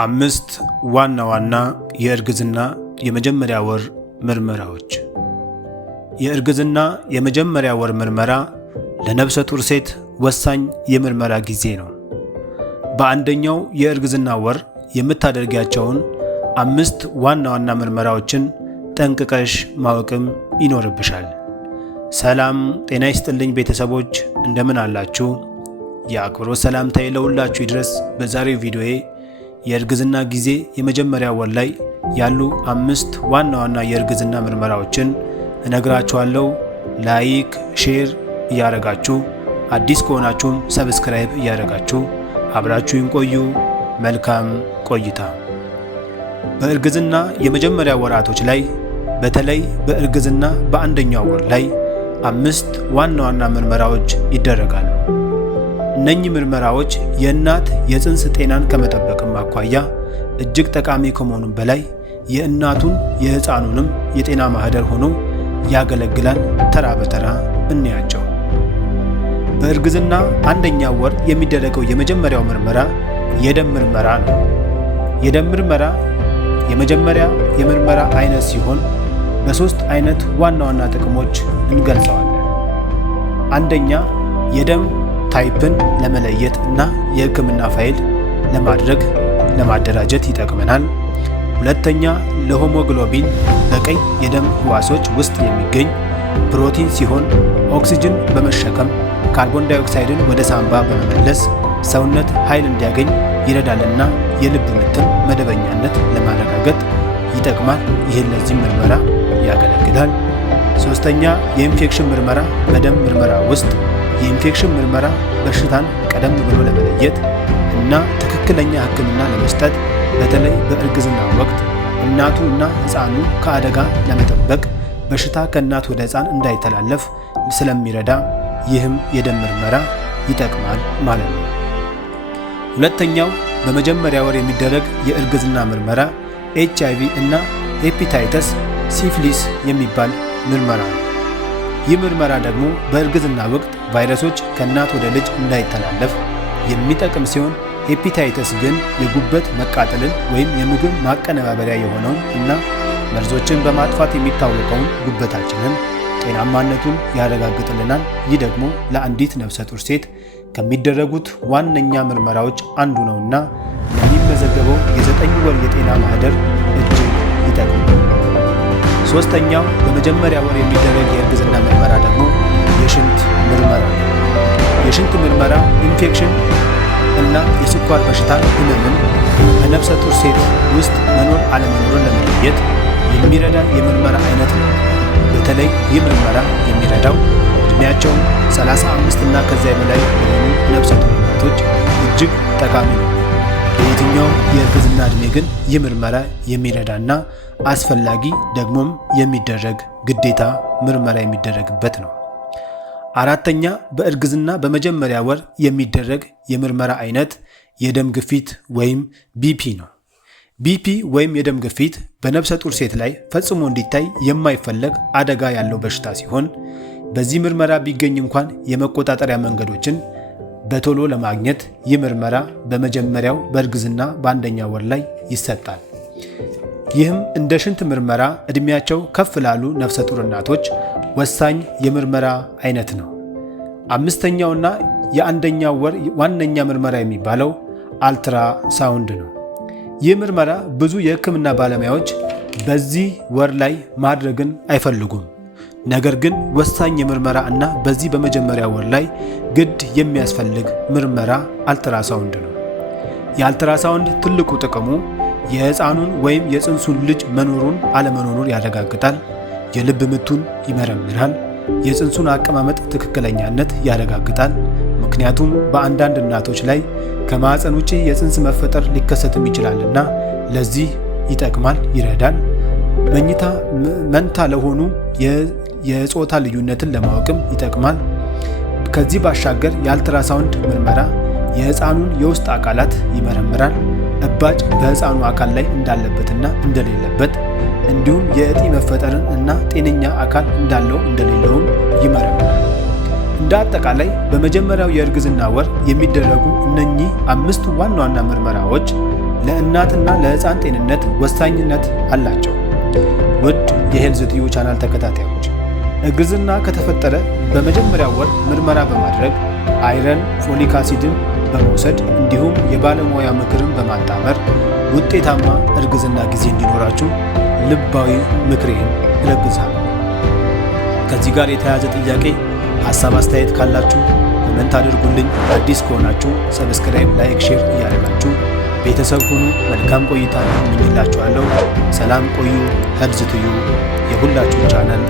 5 ዋና ዋና የእርግዝና የመጀመሪያ ወር ምርመራዎች። የእርግዝና የመጀመሪያ ወር ምርመራ ለነፍሰ ጡር ሴት ወሳኝ የምርመራ ጊዜ ነው። በአንደኛው የእርግዝና ወር የምታደርጊያቸውን 5 ዋና ዋና ምርመራዎችን ጠንቅቀሽ ማወቅም ይኖርብሻል። ሰላም ጤና ይስጥልኝ ቤተሰቦች፣ እንደምን አላችሁ? የአክብሮት ሰላምታዬ ለሁላችሁ ይድረስ። በዛሬው ቪዲዮዬ የእርግዝና ጊዜ የመጀመሪያ ወር ላይ ያሉ 5 ዋና ዋና የእርግዝና ምርመራዎችን እነግራችኋለሁ። ላይክ፣ ሼር እያደረጋችሁ አዲስ ከሆናችሁም ሰብስክራይብ እያደረጋችሁ አብራችሁን ቆዩ። መልካም ቆይታ። በእርግዝና የመጀመሪያ ወራቶች ላይ በተለይ በእርግዝና በአንደኛው ወር ላይ 5 ዋና ዋና ምርመራዎች ይደረጋሉ። እነኚህ ምርመራዎች የእናት የጽንስ ጤናን ከመጠበቅም አኳያ እጅግ ጠቃሚ ከመሆኑም በላይ የእናቱን የሕፃኑንም የጤና ማህደር ሆኖ ያገለግላል። ተራ በተራ እንያቸው። በእርግዝና አንደኛው ወር የሚደረገው የመጀመሪያው ምርመራ የደም ምርመራ ነው። የደም ምርመራ የመጀመሪያ የምርመራ አይነት ሲሆን በ3 አይነት ዋና ዋና ጥቅሞች እንገልጸዋለን። አንደኛ የደም ታይፕን ለመለየት እና የሕክምና ፋይል ለማደራጀት ይጠቅመናል። ሁለተኛ ለሆሞግሎቢን በቀይ የደም ህዋሶች ውስጥ የሚገኝ ፕሮቲን ሲሆን ኦክሲጅን በመሸከም ካርቦን ዳይኦክሳይድን ወደ ሳንባ በመመለስ ሰውነት ኃይል እንዲያገኝ ይረዳልና የልብ ምትን መደበኛነት ለማረጋገጥ ይጠቅማል። ይህን ለዚህ ምርመራ ያገለግላል። ሶስተኛ የኢንፌክሽን ምርመራ። በደም ምርመራ ውስጥ የኢንፌክሽን ምርመራ በሽታን ቀደም ብሎ ለመለየት እና ትክክለኛ ሕክምና ለመስጠት በተለይ በእርግዝና ወቅት እናቱ እና ሕፃኑ ከአደጋ ለመጠበቅ በሽታ ከእናት ወደ ሕፃን እንዳይተላለፍ ስለሚረዳ ይህም የደም ምርመራ ይጠቅማል ማለት ነው። ሁለተኛው በመጀመሪያ ወር የሚደረግ የእርግዝና ምርመራ HIV እና ሄፓታይተስ ሲፊሊስ የሚባል ምርመራ ነው። ይህ ምርመራ ደግሞ በእርግዝና ወቅት ቫይረሶች ከእናት ወደ ልጅ እንዳይተላለፍ የሚጠቅም ሲሆን ሄፓታይተስ ግን የጉበት መቃጠልን ወይም የምግብ ማቀነባበሪያ የሆነውን እና መርዞችን በማጥፋት የሚታወቀውን ጉበታችንን ጤናማነቱን ያረጋግጥልናል። ይህ ደግሞ ለአንዲት ነፍሰ ጡር ሴት ከሚደረጉት ዋነኛ ምርመራዎች አንዱ ነውና ለሚመዘገበው የ9 ወር የጤና ማህደር እጅግ ይጠቅማል። ሶስተኛው በመጀመሪያ ወር የሚደረግ የእርግዝና ምርመራ ደግሞ የሽንት ምርመራ ነው። የሽንት ምርመራ ኢንፌክሽን እና የስኳር በሽታ ህመምን በነፍሰ ጡር ሴት ውስጥ መኖር አለመኖርን ለመለየት የሚረዳ የምርመራ አይነት ነው። በተለይ ይህ ምርመራ የሚረዳው እድሜያቸውን 35 እና ከዚያ በላይ የሆኑ ነፍሰ ጡር እናቶች እጅግ ጠቃሚ ነው። በየትኛውም የእርግዝና ዕድሜ ግን ይህ ምርመራ የሚረዳና አስፈላጊ ደግሞም የሚደረግ ግዴታ ምርመራ የሚደረግበት ነው። አራተኛ በእርግዝና በመጀመሪያ ወር የሚደረግ የምርመራ አይነት የደም ግፊት ወይም ቢፒ ነው። ቢፒ ወይም የደም ግፊት በነፍሰ ጡር ሴት ላይ ፈጽሞ እንዲታይ የማይፈለግ አደጋ ያለው በሽታ ሲሆን በዚህ ምርመራ ቢገኝ እንኳን የመቆጣጠሪያ መንገዶችን በቶሎ ለማግኘት ይህ ምርመራ በመጀመሪያው በእርግዝና በአንደኛ ወር ላይ ይሰጣል። ይህም እንደ ሽንት ምርመራ ዕድሜያቸው ከፍ ላሉ ነፍሰ ጡር እናቶች ወሳኝ የምርመራ አይነት ነው። አምስተኛውና የአንደኛው ወር ዋነኛ ምርመራ የሚባለው አልትራ ሳውንድ ነው። ይህ ምርመራ ብዙ የሕክምና ባለሙያዎች በዚህ ወር ላይ ማድረግን አይፈልጉም። ነገር ግን ወሳኝ የምርመራ እና በዚህ በመጀመሪያ ወር ላይ ግድ የሚያስፈልግ ምርመራ አልትራሳውንድ ነው። የአልትራሳውንድ ትልቁ ጥቅሙ የሕፃኑን ወይም የጽንሱን ልጅ መኖሩን አለመኖሩን ያረጋግጣል። የልብ ምቱን ይመረምራል። የጽንሱን አቀማመጥ ትክክለኛነት ያረጋግጣል። ምክንያቱም በአንዳንድ እናቶች ላይ ከማዕፀን ውጪ የጽንስ መፈጠር ሊከሰትም ይችላልና ለዚህ ይጠቅማል፣ ይረዳል። መኝታ መንታ ለሆኑ የጾታ ልዩነትን ለማወቅም ይጠቅማል። ከዚህ ባሻገር የአልትራሳውንድ ምርመራ የሕፃኑን የውስጥ አካላት ይመረምራል። እባጭ በሕፃኑ አካል ላይ እንዳለበትና እንደሌለበት እንዲሁም የእጢ መፈጠርን እና ጤነኛ አካል እንዳለው እንደሌለውም ይመረምራል። እንደ አጠቃላይ በመጀመሪያው የእርግዝና ወር የሚደረጉ እነኚህ 5 ዋና ዋና ምርመራዎች ለእናትና ለሕፃን ጤንነት ወሳኝነት አላቸው። ውድ የሄልዝ ቲዩ ቻናል ተከታታዮች እርግዝና ከተፈጠረ በመጀመሪያው ወር ምርመራ በማድረግ አይረን፣ ፎሊክ አሲድን በመውሰድ እንዲሁም የባለሙያ ምክርን በማጣመር ውጤታማ እርግዝና ጊዜ እንዲኖራችሁ ልባዊ ምክሬን እለግሳለሁ። ከዚህ ጋር የተያያዘ ጥያቄ፣ ሐሳብ፣ አስተያየት ካላችሁ ኮመንት አድርጉልኝ። አዲስ ከሆናችሁ ሰብስክራይብ፣ ላይክ፣ ሼር እያደረጋችሁ ቤተሰብ ሁኑ። መልካም ቆይታ እመኝላችኋለሁ። ሰላም ቆዩ። ሄልዝ ቲዩ የሁላችሁ ቻናል